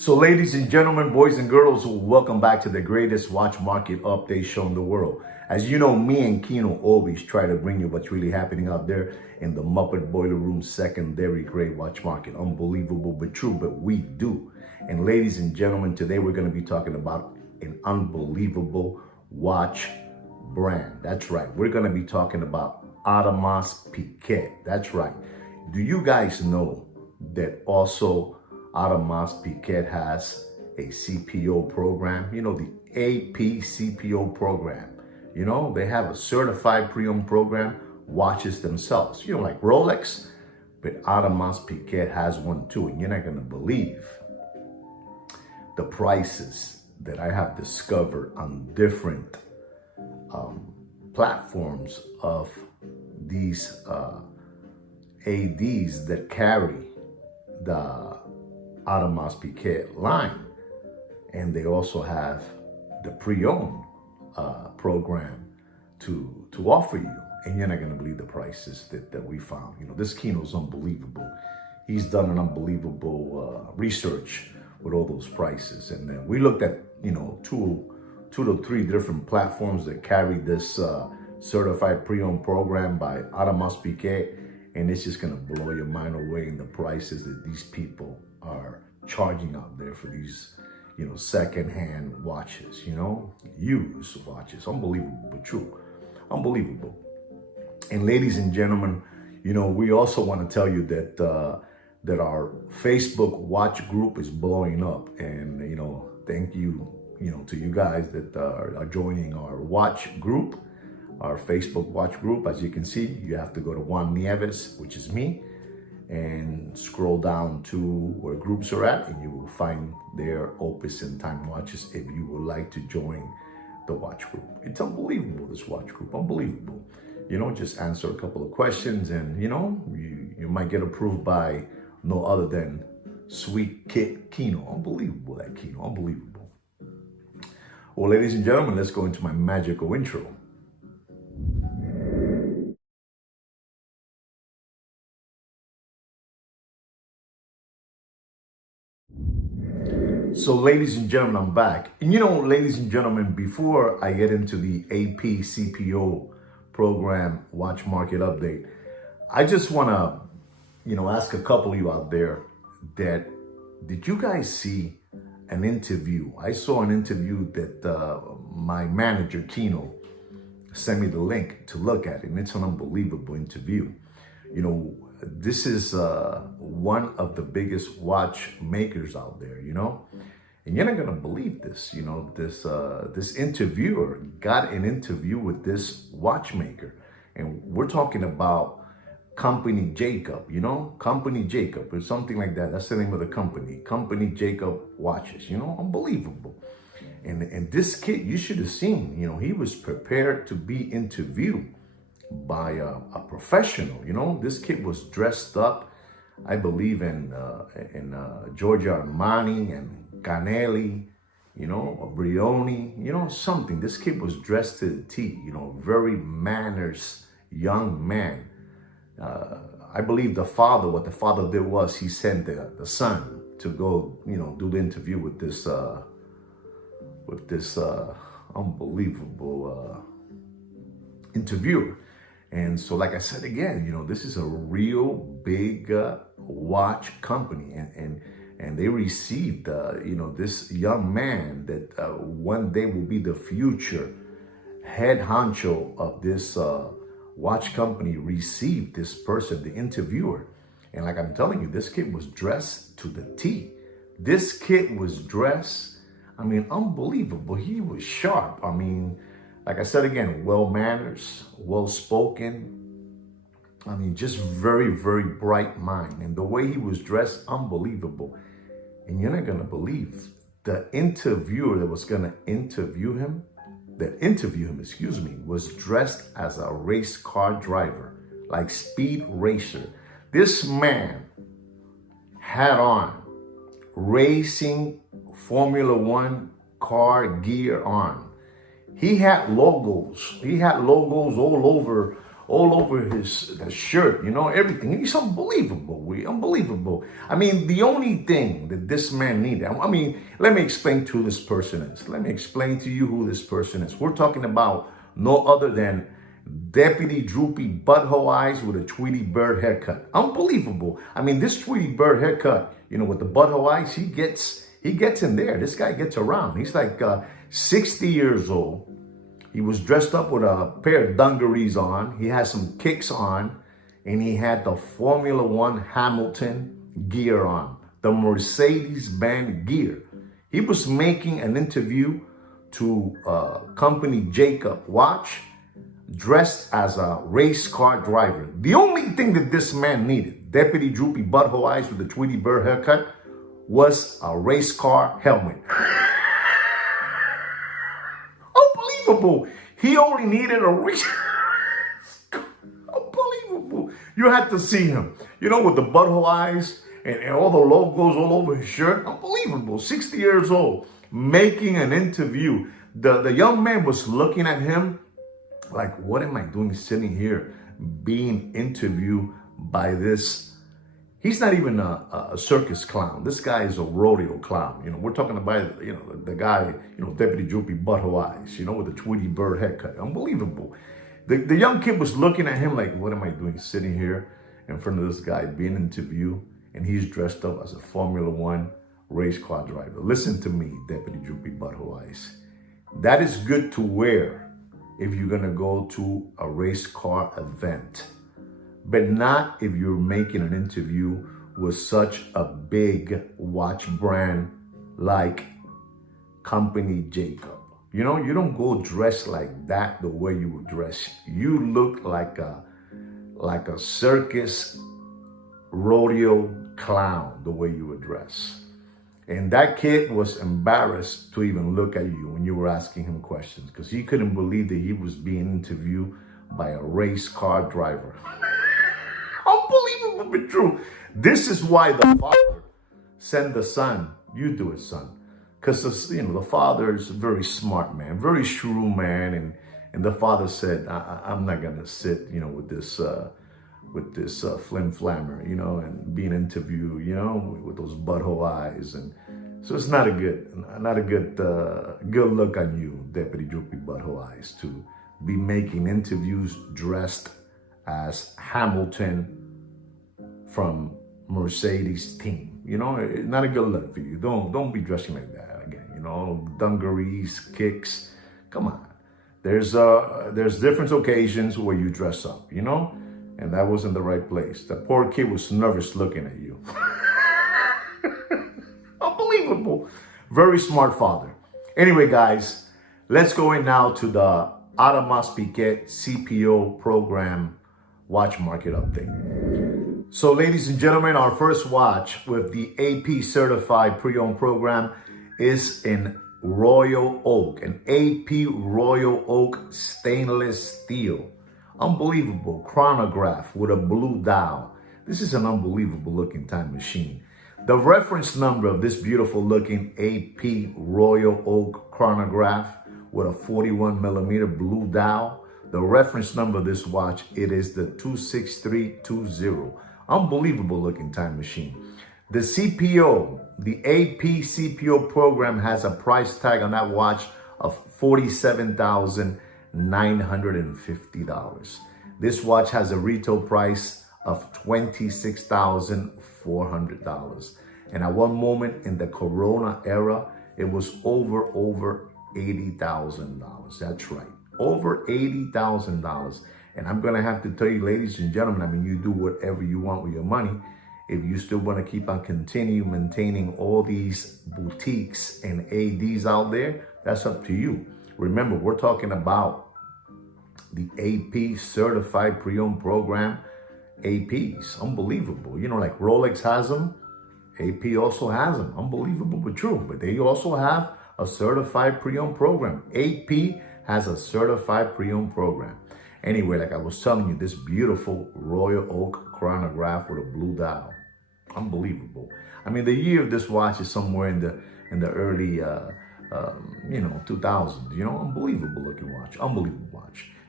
So ladies and gentlemen, boys and girls, welcome back to the greatest watch market update show in the world. As you know, me and Kino always try to bring you what's really happening out there in the Muppet Boiler Room secondary grade watch market. Unbelievable but true, but we do. And ladies and gentlemen, today we're going to be talking about an unbelievable watch brand. That's right. We're going to be talking about Audemars Piguet. That's right. Do you guys know that also Audemars Piguet has a CPO program? You know, the AP CPO program. You know, they have a certified pre-owned program, watches themselves, you know, like Rolex, but Audemars Piguet has one too. And you're not going to believe the prices that I have discovered on different platforms of these ADs that carry the Audemars Piguet line, and they also have the pre-owned program to offer you, and you're not going to believe the prices that we found. You know, this Kino's unbelievable. He's done an unbelievable research with all those prices, and then we looked at, you know, two to three different platforms that carry this certified pre-owned program by Audemars Piguet, and it's just going to blow your mind away in the prices that these people are charging out there for these, you know, second-hand watches, you know, used watches. Unbelievable, but true. Unbelievable. And ladies and gentlemen, you know, we also want to tell you that that our Facebook watch group is blowing up, and you know, thank you, you know, to you guys that are joining our watch group, our Facebook watch group. As you can see, you have to go to Juan Nieves, which is me, and scroll down to where groups are at, and you will find their Opus and Time watches if you would like to join the watch group. It's unbelievable, this watch group, unbelievable. You know, just answer a couple of questions, and you know, you might get approved by no other than Sweet Kid Kino. Unbelievable, that Kino, unbelievable. Well, ladies and gentlemen, let's go into my magical intro. So ladies and gentlemen, I'm back. And you know, ladies and gentlemen, before I get into the AP CPO program watch market update, I just want to, you know, ask a couple of you out there that, did you guys see an interview? I saw an interview that my manager, Kino, sent me the link to look at, and it's an unbelievable interview. You know, this is one of the biggest watch makers out there, you know, and you're not gonna believe this. You know, this interviewer got an interview with this watchmaker, and we're talking about Company Jacob, you know, Company Jacob or something like that. That's the name of the company, Company Jacob Watches. You know, unbelievable. And this kid, you should have seen, you know, he was prepared to be interviewed by a professional. You know, this kid was dressed up, I believe, in Giorgio Armani and Canelli, you know, Brioni, you know, something. This kid was dressed to the T, you know, very manners young man. I believe what the father did was he sent the son to go, you know, do the interview with this unbelievable interviewer. And so, like I said again, you know, this is a real big watch company, and they received, you know, this young man that one day will be the future head honcho of this watch company, received this person, the interviewer. And like I'm telling you, this kid was dressed to the T. This kid was dressed, I mean, unbelievable. He was sharp. I mean, like I said again, well manners, well spoken. I mean, just very, very bright mind. And the way he was dressed, unbelievable. And you're not gonna believe, the interviewer that was gonna interview him, was dressed as a race car driver, like Speed Racer. This man had on racing Formula One car gear on. He had logos. He had logos all all over the shirt, you know, everything. He's unbelievable, unbelievable. I mean, the only thing that this man needed, I mean, let me explain to who this person is. Let me explain to you who this person is. We're talking about no other than Deputy Droopy Butthole Eyes with a Tweety Bird haircut. Unbelievable. I mean, this Tweety Bird haircut, you know, with the butthole eyes, he gets in there. This guy gets around. He's like 60 years old. He was dressed up with a pair of dungarees on. He had some kicks on, and he had the Formula One Hamilton gear on, the Mercedes-Benz gear. He was making an interview to company Jacob Watch, dressed as a race car driver. The only thing that this man needed, Deputy Droopy Butthole Eyes with the Tweety Bird haircut, was a race car helmet. Unbelievable. He only needed a race. Unbelievable. You had to see him. You know, with the butthole eyes and all the logos all over his shirt. Unbelievable. 60 years old, making an interview. The young man was looking at him like, what am I doing sitting here being interviewed by this? He's not even a circus clown. This guy is a rodeo clown. You know, we're talking about, you know, the guy, you know, Deputy Droopy Butthole Eyes, you know, with the Tweety Bird haircut. Unbelievable. The young kid was looking at him like, what am I doing sitting here in front of this guy being interviewed? And he's dressed up as a Formula One race car driver. Listen to me, Deputy Droopy Butthole Eyes. That is good to wear if you're going to go to a race car event, but not if you're making an interview with such a big watch brand like Company Jacob. You know, you don't go dressed like that the way you would dress. You look like a circus rodeo clown the way you would dress. And that kid was embarrassed to even look at you when you were asking him questions, because he couldn't believe that he was being interviewed by a race car driver. Unbelievable but true. This is why the father sent the son. You do it, son. Because, you know, the father is a very smart man, very shrewd man. And the father said, I'm not going to sit, you know, with this flim flammer, you know, and being interviewed, you know, with those butthole eyes. And so it's not a good look on you, Deputy Droopy Butthole Eyes, to be making interviews dressed as Hamilton from Mercedes team. You know, not a good look for you. Don't be dressing like that again. You know, dungarees, kicks. Come on. There's different occasions where you dress up, you know? And that wasn't the right place. The poor kid was nervous looking at you. Unbelievable. Very smart father. Anyway, guys, let's go in now to the Audemars Piguet CPO program watch market update. So, ladies and gentlemen, our first watch with the AP certified pre-owned program is in Royal Oak, an AP Royal Oak stainless steel. Unbelievable chronograph with a blue dial. This is an unbelievable looking time machine. The reference number of this beautiful looking AP Royal Oak chronograph with a 41 millimeter blue dial, the reference number of this watch, it is the 26320. Unbelievable looking time machine. The CPO, the AP CPO program has a price tag on that watch of $47,950. This watch has a retail price of $26,400. And at one moment in the Corona era, it was over $80,000. That's right, over $80,000. And I'm gonna have to tell you, ladies and gentlemen, I mean, you do whatever you want with your money. If you still want to keep on continue maintaining all these boutiques and ADs out there, that's up to you. Remember, we're talking about the AP certified pre-owned program. APs, unbelievable. You know, like Rolex has them, AP also has them. Unbelievable but true. But they also have a certified pre-owned program. AP has a certified pre-owned program. Anyway, like I was telling you, this beautiful Royal Oak chronograph with a blue dial. Unbelievable. I mean, the year of this watch is somewhere in the early 2000s. You know, unbelievable looking watch. Unbelievable watch.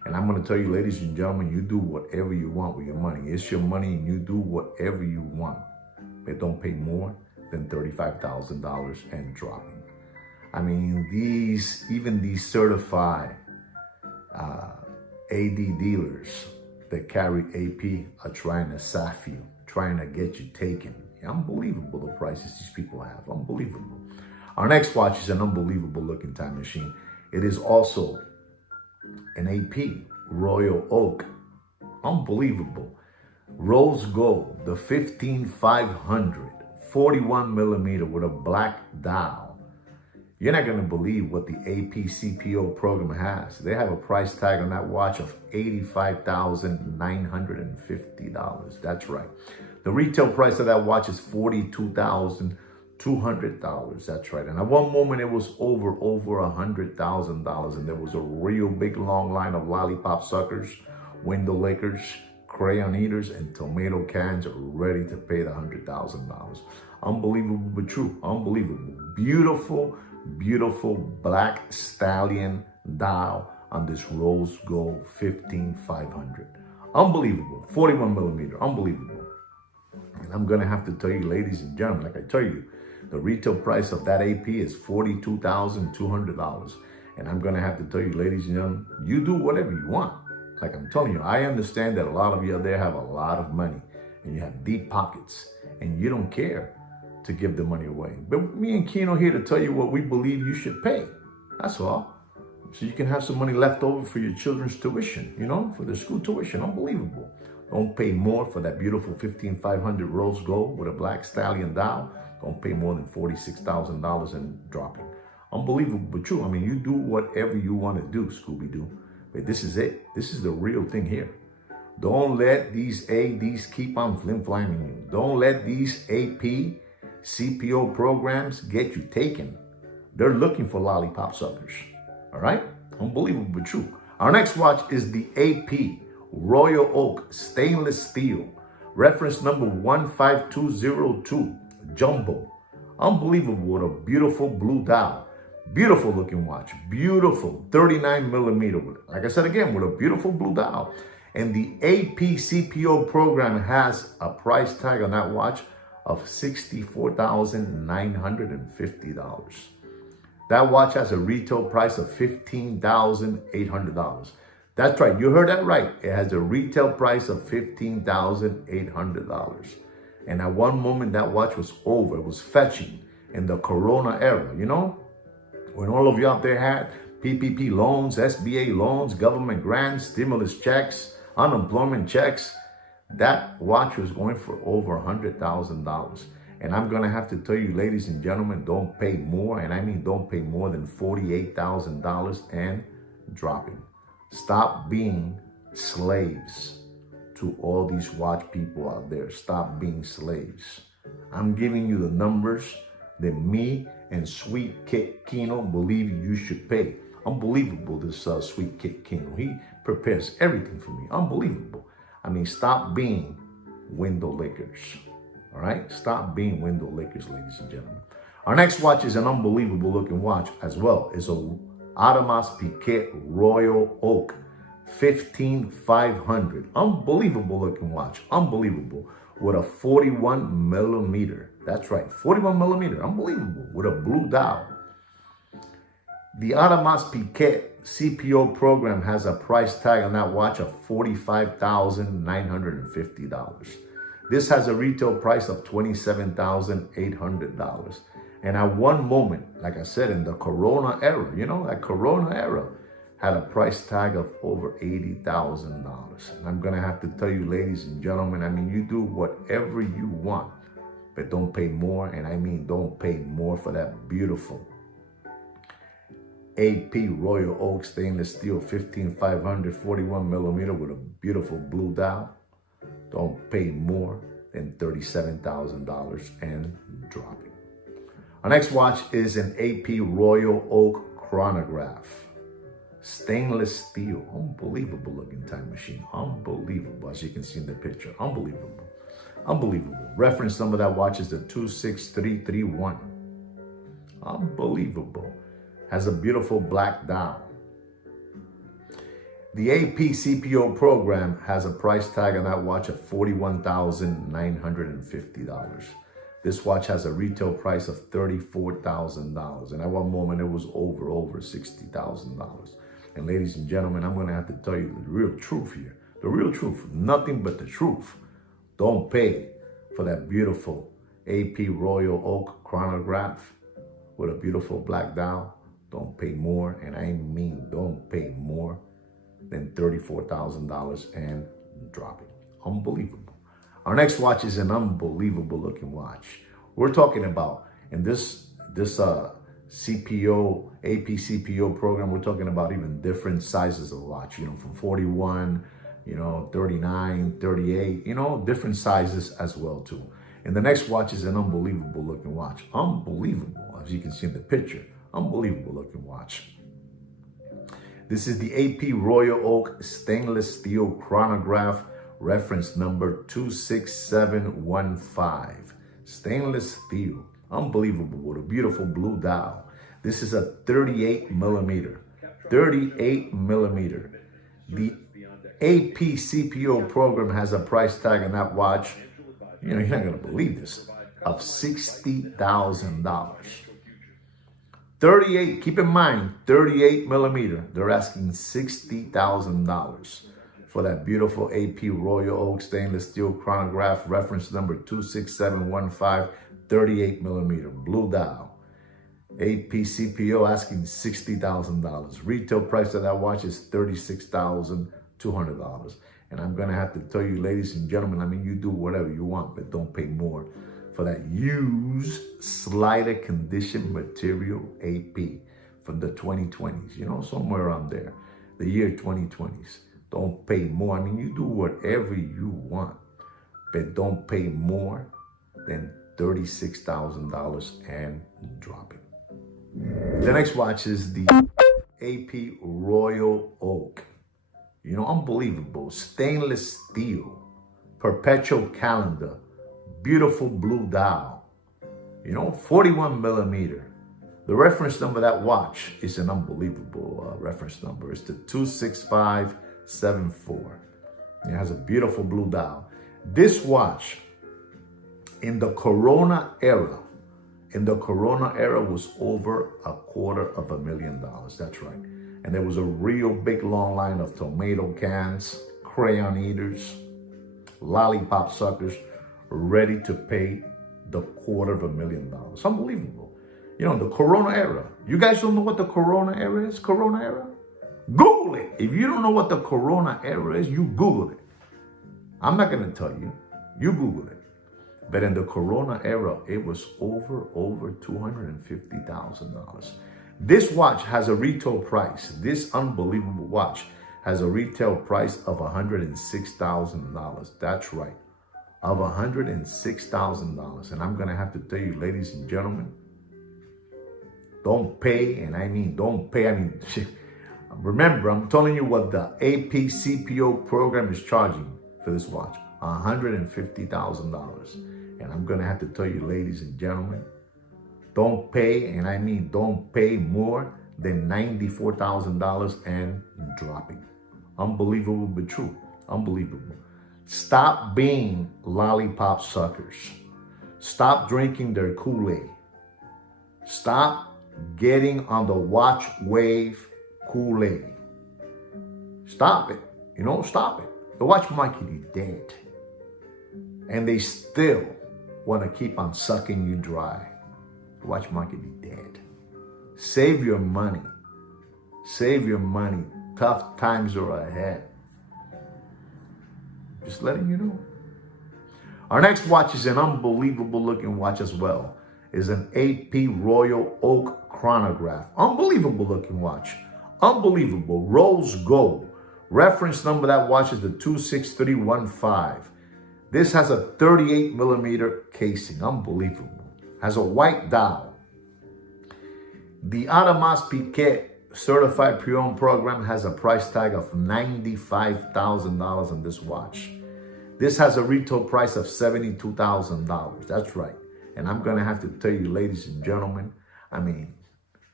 And I'm going to tell you, ladies and gentlemen, you do whatever you want with your money. It's your money and you do whatever you want. But don't pay more than $35,000 and dropping. I mean, even these certified AD dealers that carry AP are trying to saff you, trying to get you taken. Unbelievable the prices these people have. Unbelievable. Our next watch is an unbelievable looking time machine. It is also an AP Royal Oak. Unbelievable. Rose gold, the 15500, 41 millimeter with a black dial. You're not going to believe what the AP CPO program has. They have a price tag on that watch of $85,950. That's right. The retail price of that watch is $42,200. That's right. And at one moment, it was over $100,000. And there was a real big long line of lollipop suckers, window lickers, crayon eaters, and tomato cans ready to pay the $100,000. Unbelievable, but true. Unbelievable. Beautiful, beautiful black stallion dial on this rose gold 15500. Unbelievable. 41 millimeter. Unbelievable. And I'm going to have to tell you, ladies and gentlemen, like I tell you, the retail price of that AP is $42,200. And I'm going to have to tell you, ladies and gentlemen, you do whatever you want. Like I'm telling you, I understand that a lot of you out there have a lot of money and you have deep pockets and you don't care to give the money away. But me and Keno here to tell you what we believe you should pay. That's all. So you can have some money left over for your children's tuition, for their school tuition. Unbelievable. Don't pay more for that beautiful 15500 rose gold with a black stallion dial. Don't pay more than $46,000 and dropping. Unbelievable, but true. I mean, you do whatever you want to do, Scooby-Doo. But this is it. This is the real thing here. Don't let these ADs keep on flim-flamming you. Don't let these AP CPO programs get you taken. They're looking for lollipop suckers. All right? Unbelievable, but true. Our next watch is the AP Royal Oak stainless steel, reference number 15202, jumbo. Unbelievable with a beautiful blue dial. Beautiful looking watch. Beautiful 39 millimeter. Like I said again, with a beautiful blue dial. And the AP CPO program has a price tag on that watch of $64,950. That watch has a retail price of $15,800. That's right. You heard that right. It has a retail price of $15,800. And at one moment, that watch was over. It was fetching in the Corona era, when all of you out there had PPP loans, SBA loans, government grants, stimulus checks, unemployment checks. That watch was going for over $100,000. And I'm going to have to tell you, ladies and gentlemen, don't pay more. And I mean, don't pay more than $48,000 and dropping. Stop being slaves to all these watch people out there. Stop being slaves. I'm giving you the numbers that me and Sweet Kit Keno believe you should pay. Unbelievable, this Sweet Kit Keno. He prepares everything for me. Unbelievable. I mean, stop being window lickers. All right? Stop being window lickers, ladies and gentlemen. Our next watch is an unbelievable looking watch as well. It's a Audemars Piguet Royal Oak 15500. Unbelievable looking watch. Unbelievable. With a 41 millimeter. That's right. 41 millimeter. Unbelievable. With a blue dial. The Audemars Piguet CPO program has a price tag on that watch of $45,950. This has a retail price of $27,800. And at one moment, like I said, in the Corona era, that Corona era had a price tag of over $80,000. And I'm going to have to tell you, ladies and gentlemen, I mean, you do whatever you want, but don't pay more. And I mean, don't pay more for that beautiful AP Royal Oak stainless steel 15500 41 millimeter with a beautiful blue dial. Don't pay more than $37,000 and dropping. Our next watch is an AP Royal Oak chronograph. Stainless steel. Unbelievable looking time machine. Unbelievable, as you can see in the picture. Unbelievable. Unbelievable. Reference number of that watch is the 26331. Unbelievable. Has a beautiful black dial. The AP CPO program has a price tag on that watch of $41,950. This watch has a retail price of $34,000. And at one moment, it was over $60,000. And ladies and gentlemen, I'm going to have to tell you the real truth here. The real truth, nothing but the truth. Don't pay for that beautiful AP Royal Oak chronograph with a beautiful black dial. Don't pay more, and I mean don't pay more than $34,000 and drop it. Unbelievable. Our next watch is an unbelievable looking watch. We're talking about, in this CPO, AP CPO program, we're talking about even different sizes of watch, you know, from 41, you know, 39, 38, you know, different sizes as well too. And the next watch is an unbelievable looking watch. Unbelievable, as you can see in the picture. Unbelievable looking watch. This is the AP Royal Oak stainless steel chronograph, reference number 26715. Stainless steel, unbelievable, with a beautiful blue dial. This is a 38 millimeter. The AP CPO program has a price tag on that watch, you know, you're not gonna believe this, of $60,000. 38, keep in mind, 38 millimeter. They're asking $60,000 for that beautiful AP Royal Oak stainless steel chronograph, reference number 26715, 38 millimeter, blue dial. AP CPO asking $60,000. Retail price of that watch is $36,200. And I'm gonna have to tell you, ladies and gentlemen, I mean, you do whatever you want, but don't pay more for that used slider condition material AP from the 2020s, you know, somewhere around there, the year 2020s. Don't pay more. I mean, you do whatever you want, but don't pay more than $36,000 and drop it. The next watch is the AP Royal Oak. You know, unbelievable. Stainless steel, perpetual calendar, beautiful blue dial, you know, 41 millimeter. The reference number of that watch is an unbelievable reference number. It's the 26574. It has a beautiful blue dial. This watch in the Corona era, was over $250,000. That's right. And there was a real big long line of tomato cans, crayon eaters, lollipop suckers, ready to pay the $250,000. Unbelievable. You know, the Corona era. You guys don't know what the Corona era is? Corona era? Google it. If you don't know what the Corona era is, you Google it. I'm not going to tell you. You Google it. But in the Corona era, it was over $250,000. This watch has a retail price. This unbelievable watch has a retail price of $106,000. That's right, of $106,000. And I'm going to have to tell you, ladies and gentlemen, don't pay, and I mean don't pay. I mean, remember, I'm telling you what the AP CPO program is charging for this watch, $150,000. And I'm going to have to tell you, ladies and gentlemen, don't pay, and I mean don't pay more than $94,000 and drop it. Unbelievable but true. Unbelievable. Stop being lollipop suckers. Stop drinking their Kool-Aid. Stop getting on the watch wave Kool-Aid. Stop it. You know, stop it. The watch market is dead. And they still want to keep on sucking you dry. The watch market is dead. Save your money. Save your money. Tough times are ahead. Just letting you know. Our next watch is an unbelievable looking watch as well. It's an AP Royal Oak chronograph. Unbelievable looking watch. Unbelievable. Rose gold. Reference number of that watch is the 26315. This has a 38 millimeter casing. Unbelievable. Has a white dial. The Audemars Piguet certified pre-owned program has a price tag of $95,000 on this watch. This has a retail price of $72,000. That's right. And I'm going to have to tell you, ladies and gentlemen, I mean,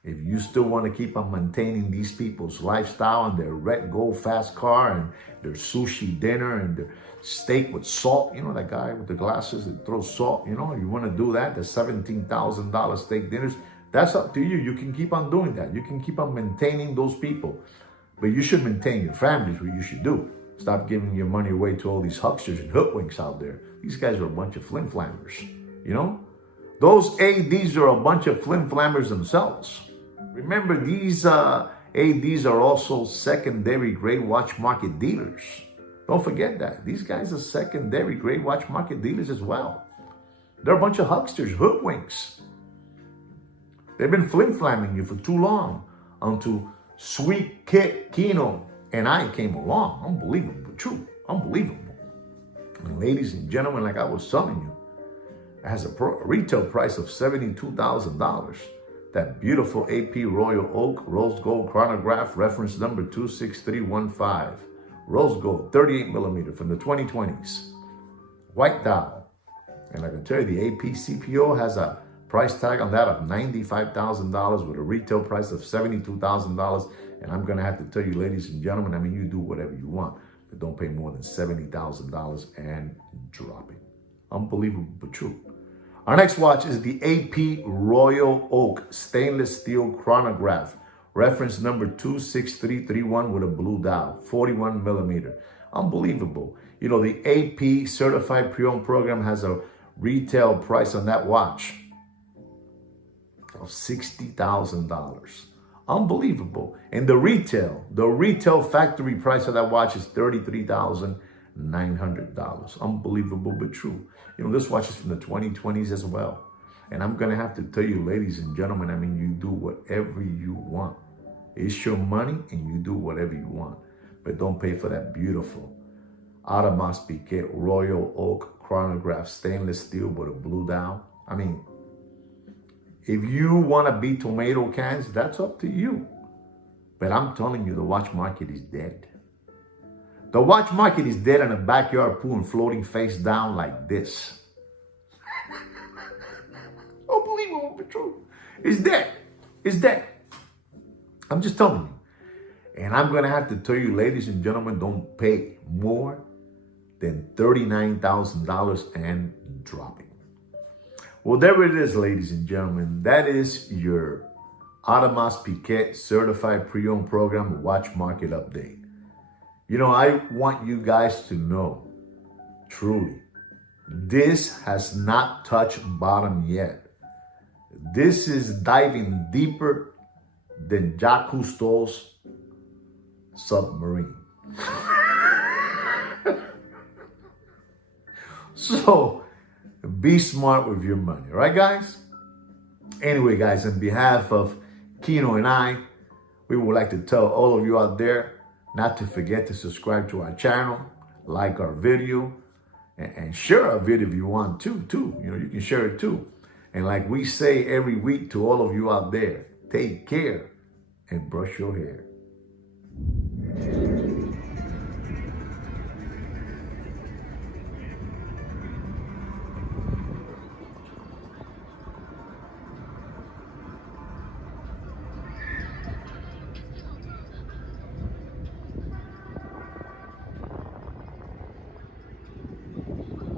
If you still want to keep on maintaining these people's lifestyle and their red gold fast car and their sushi dinner and their steak with salt, you know, that guy with the glasses that throws salt, you know, you want to do that, the $17,000 steak dinners, that's up to you. You can keep on doing that. You can keep on maintaining those people. But you should maintain your families, what you should do. Stop giving your money away to all these hucksters and hoodwinks out there. These guys are a bunch of flim-flammers, you know? Those ADs are a bunch of flim-flammers themselves. Remember, these ADs are also secondary gray watch market dealers. Don't forget that. These guys are secondary gray watch market dealers as well. They're a bunch of hucksters, hoodwinks. They've been flim-flamming you for too long until Sweet Kit Kino and I came along. Unbelievable, true, unbelievable. And ladies and gentlemen, like I was telling you, it has a retail price of $72,000. That beautiful AP Royal Oak Rose Gold Chronograph, reference number 26315. Rose Gold, 38 millimeter from the 2020s. White dial. And I can tell you the AP CPO has a price tag on that of $95,000 with a retail price of $72,000. And I'm going to have to tell you, ladies and gentlemen, I mean, you do whatever you want, but don't pay more than $70,000 and drop it. Unbelievable, but true. Our next watch is the AP Royal Oak Stainless Steel Chronograph, reference number 26331 with a blue dial, 41 millimeter. Unbelievable. You know, the AP Certified Pre-Owned program has a retail price on that watch of $60,000. Unbelievable. And the retail factory price of that watch is $33,900. Unbelievable, but true. You know, this watch is from the 2020s as well. And I'm going to have to tell you, ladies and gentlemen, I mean, you do whatever you want. It's your money and you do whatever you want. But don't pay for that beautiful Audemars Piguet Royal Oak Chronograph stainless steel with a blue dial. I mean, if you want to be tomato cans, that's up to you. But I'm telling you, the watch market is dead. The watch market is dead in a backyard pool and floating face down like this. Unbelievable, but true. It's dead. It's dead. I'm just telling you. And I'm going to have to tell you, ladies and gentlemen, don't pay more than $39,000 and drop it. Well, there it is, ladies and gentlemen. That is your Audemars Piguet Certified Pre-Owned Program Watch Market Update. You know, I want you guys to know, truly, this has not touched bottom yet. This is diving deeper than Jacques Cousteau's submarine. So, be smart with your money, right, guys? Anyway, guys, on behalf of Kino and I, we would like to tell all of you out there not to forget to subscribe to our channel, like our video, and share our video if you want to, too. You know, you can share it, too. And like we say every week to all of you out there, take care and brush your hair.